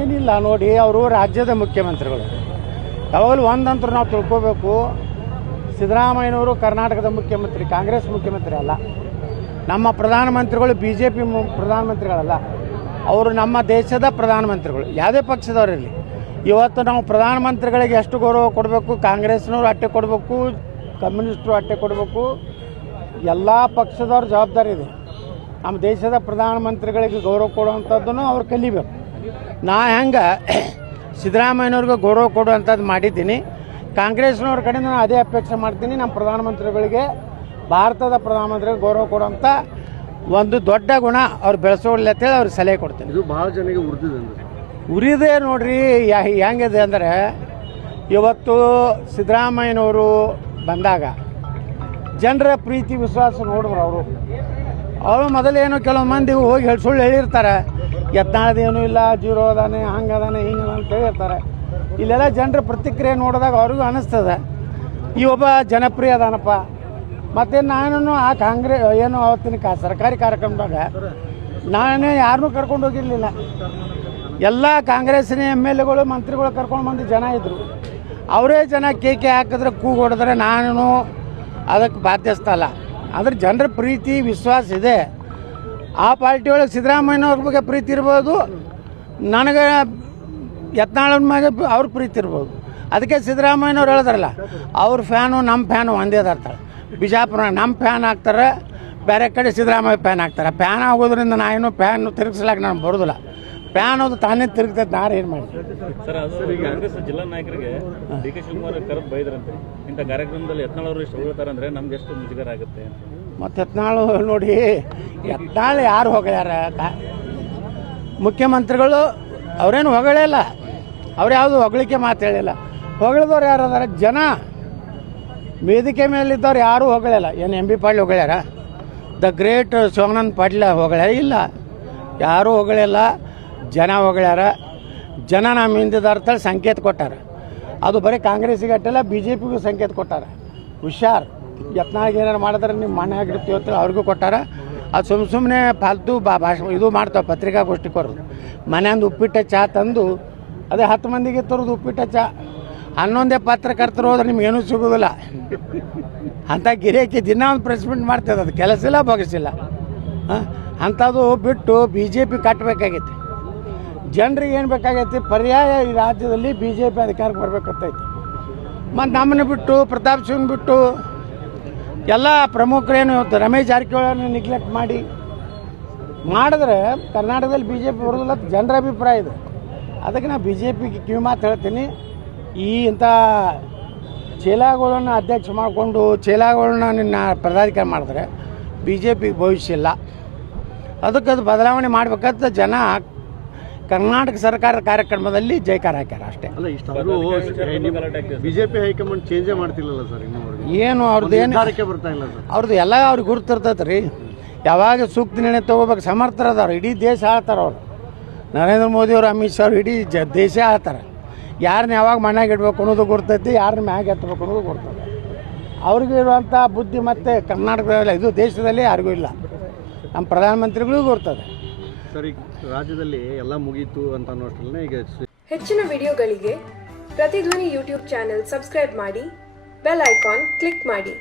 ಏನಿಲ್ಲ ನೋಡಿ, ಅವರು ರಾಜ್ಯದ ಮುಖ್ಯಮಂತ್ರಿಗಳು. ಯಾವಾಗಲೂ ಒಂದಂತರೂ ನಾವು ತಿಳ್ಕೋಬೇಕು. ಸಿದ್ದರಾಮಯ್ಯನವರು ಕರ್ನಾಟಕದ ಮುಖ್ಯಮಂತ್ರಿ, ಕಾಂಗ್ರೆಸ್ ಮುಖ್ಯಮಂತ್ರಿ ಅಲ್ಲ. ನಮ್ಮ ಪ್ರಧಾನಮಂತ್ರಿಗಳು ಬಿ ಜೆ ಪಿ ಪ್ರಧಾನಮಂತ್ರಿಗಳಲ್ಲ. ಅವರು ನಮ್ಮ ದೇಶದ ಪ್ರಧಾನಮಂತ್ರಿಗಳು. ಯಾವುದೇ ಪಕ್ಷದವರಿರಲಿ ಇವತ್ತು ನಾವು ಪ್ರಧಾನಮಂತ್ರಿಗಳಿಗೆ ಎಷ್ಟು ಗೌರವ ಕೊಡಬೇಕು? ಕಾಂಗ್ರೆಸ್ನವ್ರು ಅಟ್ಟೆ ಕೊಡಬೇಕು, ಕಮ್ಯುನಿಸ್ಟ್ರು ಅಟ್ಟೆ ಕೊಡಬೇಕು. ಎಲ್ಲ ಪಕ್ಷದವ್ರ ಜವಾಬ್ದಾರಿ ಇದೆ. ನಮ್ಮ ದೇಶದ ಪ್ರಧಾನಮಂತ್ರಿಗಳಿಗೆ ಗೌರವ ಕೊಡುವಂಥದ್ದನ್ನು ಅವ್ರು ಕಲಿಬೇಕು. ನಾ ಹೆಂಗೆ ಸಿದ್ದರಾಮಯ್ಯನವ್ರಿಗೆ ಗೌರವ ಕೊಡುವಂಥದ್ದು ಮಾಡಿದ್ದೀನಿ. ಕಾಂಗ್ರೆಸ್ನವ್ರ ಕಡೆಯಿಂದ ನಾನು ಅದೇ ಅಪೇಕ್ಷೆ ಮಾಡ್ತೀನಿ. ನಮ್ಮ ಪ್ರಧಾನಮಂತ್ರಿಗಳಿಗೆ ಭಾರತದ ಪ್ರಧಾನಮಂತ್ರಿಗೆ ಗೌರವ ಕೊಡುವಂಥ ಒಂದು ದೊಡ್ಡ ಗುಣ ಅವ್ರು ಅಂತ ಹೇಳಿ ಅವ್ರಿಗೆ ಸಲಹೆ ಕೊಡ್ತೀನಿ. ಇದು ಭಾಳ ಜನಕ್ಕೆ ಉರಿದಿದೆ ಉರಿದೆ ನೋಡ್ರಿ ಹೆಂಗಿದೆ ಅಂದರೆ ಇವತ್ತು ಸಿದ್ದರಾಮಯ್ಯನವರು ಬಂದಾಗ ಜನರ ಪ್ರೀತಿ ವಿಶ್ವಾಸ ನೋಡಿದ್ರು ಅವರು. ಅವರು ಮೊದಲೇನು ಕೆಲವು ಮಂದಿ ಹೋಗಿ ಹೇಳಿ ಸುಳ್ಳು ಹೇಳಿರ್ತಾರೆ. ಯತ್ನಾಳದೇನು ಇಲ್ಲ, ಜೀರೋ ಅದಾನೆ, ಹಂಗೆ ಅದಾನೆ, ಹಿಂಗೆ ಅಂತ ಹೇಳ್ತಾರೆ. ಇಲ್ಲೆಲ್ಲ ಜನರ ಪ್ರತಿಕ್ರಿಯೆ ನೋಡಿದಾಗ ಅವ್ರಿಗೂ ಅನ್ನಿಸ್ತದೆ ಈ ಒಬ್ಬ ಜನಪ್ರಿಯ ಅದಾನಪ್ಪ. ಮತ್ತು ನಾನು ಆ ಕಾಂಗ್ರೆ, ಏನು ಅವತ್ತಿನ ಕಾ, ಸರ್ಕಾರಿ ಕಾರ್ಯಕ್ರಮದಾಗ ನಾನೇ ಯಾರನ್ನೂ ಕರ್ಕೊಂಡು ಹೋಗಿರಲಿಲ್ಲ. ಎಲ್ಲ ಕಾಂಗ್ರೆಸ್ಸಿನ ಎಂ ಎಲ್ ಎಗಳು, ಮಂತ್ರಿಗಳು ಕರ್ಕೊಂಡು ಬಂದು ಜನ ಇದ್ದರು ಅವರೇ ಜನ ಕೇಕೆ ಹಾಕಿದ್ರೆ ಕೂಗು ಹೊಡೆದ್ರೆ ನಾನು ಅದಕ್ಕೆ ಬಾಧ್ಯಸ್ಥಲ್ಲ ಅದ್ರ ಜನರ ಪ್ರೀತಿ, ವಿಶ್ವಾಸ ಇದೆ. ಆ ಪಾರ್ಟಿ ಒಳಗೆ ಸಿದ್ದರಾಮಯ್ಯನವ್ರ ಬಗ್ಗೆ ಪ್ರೀತಿ ಇರ್ಬೋದು. ನನಗೆ ಯತ್ನಾಳನ ಮ್ಯಾಗೆ ಅವ್ರ ಪ್ರೀತಿ ಇರ್ಬೋದು. ಅದಕ್ಕೆ ಸಿದ್ದರಾಮಯ್ಯನವ್ರು ಹೇಳಿದ್ರಲ್ಲ, ಅವ್ರ ಫ್ಯಾನು ನಮ್ಮ ಫ್ಯಾನು ಒಂದೇ ಅದಾರ್ತಾಳೆ ಬಿಜಾಪುರ ನಮ್ಮ ಫ್ಯಾನ್ ಹಾಕ್ತಾರೆ ಬೇರೆ ಕಡೆ ಸಿದ್ದರಾಮಯ್ಯ ಫ್ಯಾನ್ ಹಾಕ್ತಾರೆ ಫ್ಯಾನ್ ಆಗೋದ್ರಿಂದ ನಾ ಏನು ಫ್ಯಾನ್ ತಿರುಗಿಸ್ಲಾಕ ನಾನು ಬರೋದಿಲ್ಲ. ಫ್ಯಾನ್ ಅದು ತಾನೇ ತಿರುಗ್ತೈತೆ, ನಾನು ಏನು ಮಾಡಿ ಸರ್, ಅದು ಕಾಂಗ್ರೆಸ್ ಜಿಲ್ಲಾ ನಾಯಕರಿಗೆ ಡಿ ಕೆ ಶಿವಕುಮಾರ್ ಕರೆದು ಬೈದ್ರಂತೆ. ಇಂಥ ಕಾರ್ಯಕ್ರಮದಲ್ಲಿ ಯತ್ನಾಳವರು ಹೇಳ್ತಾರೆ ಅಂದರೆ ನಮ್ಗೆ ಎಷ್ಟು ಮುಜುಗರ ಆಗುತ್ತೆ ಅಂತ. ಮತ್ತು ಯತ್ನಾಳು ನೋಡಿ ಯತ್ನಾಳು ಯಾರು ಹೊಗಳ್ಯಾರ ಮುಖ್ಯಮಂತ್ರಿಗಳು, ಅವರೇನು ಹೊಗಳಿಲ್ಲ ಅವ್ರು ಯಾವುದು ಹೊಗಳಿಕೆ ಮಾತು ಹೇಳಿಲ್ಲ. ಹೊಗಳಿದವ್ರು ಯಾರು ಅದಾರ? ಜನ. ವೇದಿಕೆ ಮೇಲಿದ್ದವ್ರು ಯಾರೂ ಹೊಗಳಿಲ್ಲ ಏನು ಎಂ ಬಿ ಪಾಟೀಲ್ ಹೊಗಳ್ಯಾರ? ದ ಗ್ರೇಟ್ ಸೋಮನಂದ್ ಪಾಟೀಲ್ ಹೊಗಳ್ಯಾರ? ಇಲ್ಲ. ಯಾರೂ ಹೊಗಳಿಲ್ಲ ಜನ ಹೊಗಳ್ಯಾರ. ಜನ ನಮ್ಮ ಹಿಂದಿದಾರ್ತೇಳಿ ಸಂಕೇತ ಕೊಟ್ಟಾರ. ಅದು ಬರೀ ಕಾಂಗ್ರೆಸ್ಸಿಗೆ ಅಟ್ಟಲ್ಲ ಬಿ ಜೆ ಪಿಗೂ ಸಂಕೇತ ಕೊಟ್ಟಾರ. ಹುಷಾರ್. ಯತ್ನಾಳಿಗೆ ಏನಾರು ಮಾಡಿದ್ರೆ ನಿಮ್ಮ ಮನೆ ಆಗಿರ್ತೀವಿ ಅಂತ ಅವ್ರಿಗೂ ಕೊಟ್ಟಾರ. ಅದು ಸುಮ್ಮ ಸುಮ್ಮನೆ ಫಾಲ್ತು ಬಾ ಭಾಷ ಇದು ಮಾಡ್ತಾವೆ ಪತ್ರಿಕಾಗೋಷ್ಠಿ ಮನೆಯಂದು ಉಪ್ಪಿಟ್ಟ ಚಹಾ ತಂದು, ಅದೇ ಹತ್ತು ಮಂದಿಗೆ ತರೋದು ಉಪ್ಪಿಟ್ಟ ಚಹಾ ಹನ್ನೊಂದೇ ಪತ್ರಕರ್ತರು ಹೋದ್ರೆ ನಿಮ್ಗೇನು ಸಿಗೋದಿಲ್ಲ. ಅಂಥ ಗಿರೇಕಿ ದಿನ ಒಂದು ಪ್ರೆಸ್ ಮೀಟ್ ಮಾಡ್ತದೆ, ಅದು ಕೆಲಸ ಇಲ್ಲ ಬಗಸಿಲ್ಲ ಹಾಂ? ಅಂಥದ್ದು ಬಿಟ್ಟು ಬಿ ಜೆ ಪಿ ಕಟ್ಟಬೇಕಾಗೈತಿ ಜನರಿಗೆ ಏನು ಬೇಕಾಗೈತಿ? ಪರ್ಯಾಯ ಈ ರಾಜ್ಯದಲ್ಲಿ ಬಿ ಜೆ ಪಿ ಅಧಿಕಾರಕ್ಕೆ ಬರಬೇಕಾಗ್ತೈತಿ ಮತ್ತು ನಮ್ಮನ್ನು ಬಿಟ್ಟು, ಪ್ರತಾಪ್ ಸಿಂಗ್ ಬಿಟ್ಟು ಎಲ್ಲ ಪ್ರಮುಖರೇನು ರಮೇಶ್ ಜಾರಕಿಹೊಳಿ ನೆಗ್ಲೆಕ್ಟ್ ಮಾಡಿ ಮಾಡಿದ್ರೆ ಕರ್ನಾಟಕದಲ್ಲಿ ಬಿ ಜೆ ಪಿ ಬರೋದಿಲ್ಲ ಜನರ ಅಭಿಪ್ರಾಯ ಇದೆ. ಅದಕ್ಕೆ ನಾನು ಬಿ ಜೆ ಪಿಗೆ ಕಿವಿ ಮಾತು ಹೇಳ್ತೀನಿ. ಈ ಇಂಥ ಚೀಲಾಗಳನ್ನು ಅಧ್ಯಕ್ಷ ಮಾಡಿಕೊಂಡು ಚೀಲಾಗಳನ್ನ ನಿನ್ನ ಪ್ರಧಾನಿಕಾರ ಮಾಡಿದ್ರೆ ಬಿ ಜೆ ಪಿಗೆ ಭವಿಷ್ಯ ಇಲ್ಲ. ಅದಕ್ಕೆ ಅದು ಬದಲಾವಣೆ ಮಾಡ್ಬೇಕಂತ ಜನ ಕರ್ನಾಟಕ ಸರ್ಕಾರ ಕಾರ್ಯಕ್ರಮದಲ್ಲಿ ಜೈಕಾರ ಹಾಕ್ಯಾರ ಅಷ್ಟೇ. ಅಲ್ಲ ಬಿಜೆಪಿ ಹೈಕಮಾಂಡ್ ಚೇಂಜ್ ಮಾಡ್ತಿಲ್ಲಲ್ಲ ಸರ್ ಏನು ಅವ್ರದ್ದು ಏನು ಬರ್ತಾ ಇಲ್ಲ ಸರ್. ಅವ್ರದ್ದು ಎಲ್ಲ ಅವ್ರಿಗೆ ಗುರುತಿರ್ತೈತೆ ರೀ ಯಾವಾಗ ಸೂಕ್ತ ನಿರ್ಣಯ ತಗೋಬೇಕು ಸಮರ್ಥರ ಅದಾರ ಇಡೀ ದೇಶ ಆಳ್ತಾರೆ ಅವ್ರು. ನರೇಂದ್ರ ಮೋದಿ ಅವರು ಅಮಿತ್ ಶಾ ಅವ್ರು ಇಡೀ ಜ ದೇಶ ಆಳ್ತಾರೆ. ಯಾರನ್ನ ಯಾವಾಗ ಮನ್ಯಾಗ ಇಡ್ಬೇಕು ಅನ್ನೋದು ಗುರ್ತೈತಿ ಯಾರನ್ನ ಮ್ಯಾಗ ಎತ್ತಬೇಕು ಅನ್ನೋದು ಗೊರ್ತದೆ ಅವ್ರಿಗೆ ಇರುವಂಥ ಬುದ್ಧಿ ಮತ್ತು ಕರ್ನಾಟಕದಲ್ಲಿ ಇದು ದೇಶದಲ್ಲಿ ಯಾರಿಗೂ ಇಲ್ಲ. ನಮ್ಮ ಪ್ರಧಾನಮಂತ್ರಿಗಳಿಗೂ ಗುರ್ತದೆ ಸರ್, ರಾಜ್ಯದಲ್ಲಿ ಎಲ್ಲ ಮುಗೀತು ಅಂತ ಅನ್ನೋಷ್ಟರಲ್ಲೇ ಈಗ ಹೆಚ್ಚಿನ ವಿಡಿಯೋಗಳಿಗೆ ಪ್ರತಿಧ್ವನಿ ಯೂಟ್ಯೂಬ್ ಚಾನೆಲ್ ಸಬ್ಸ್ಕ್ರೈಬ್ ಮಾಡಿ, ಬೆಲ್ ಐಕಾನ್ ಕ್ಲಿಕ್ ಮಾಡಿ.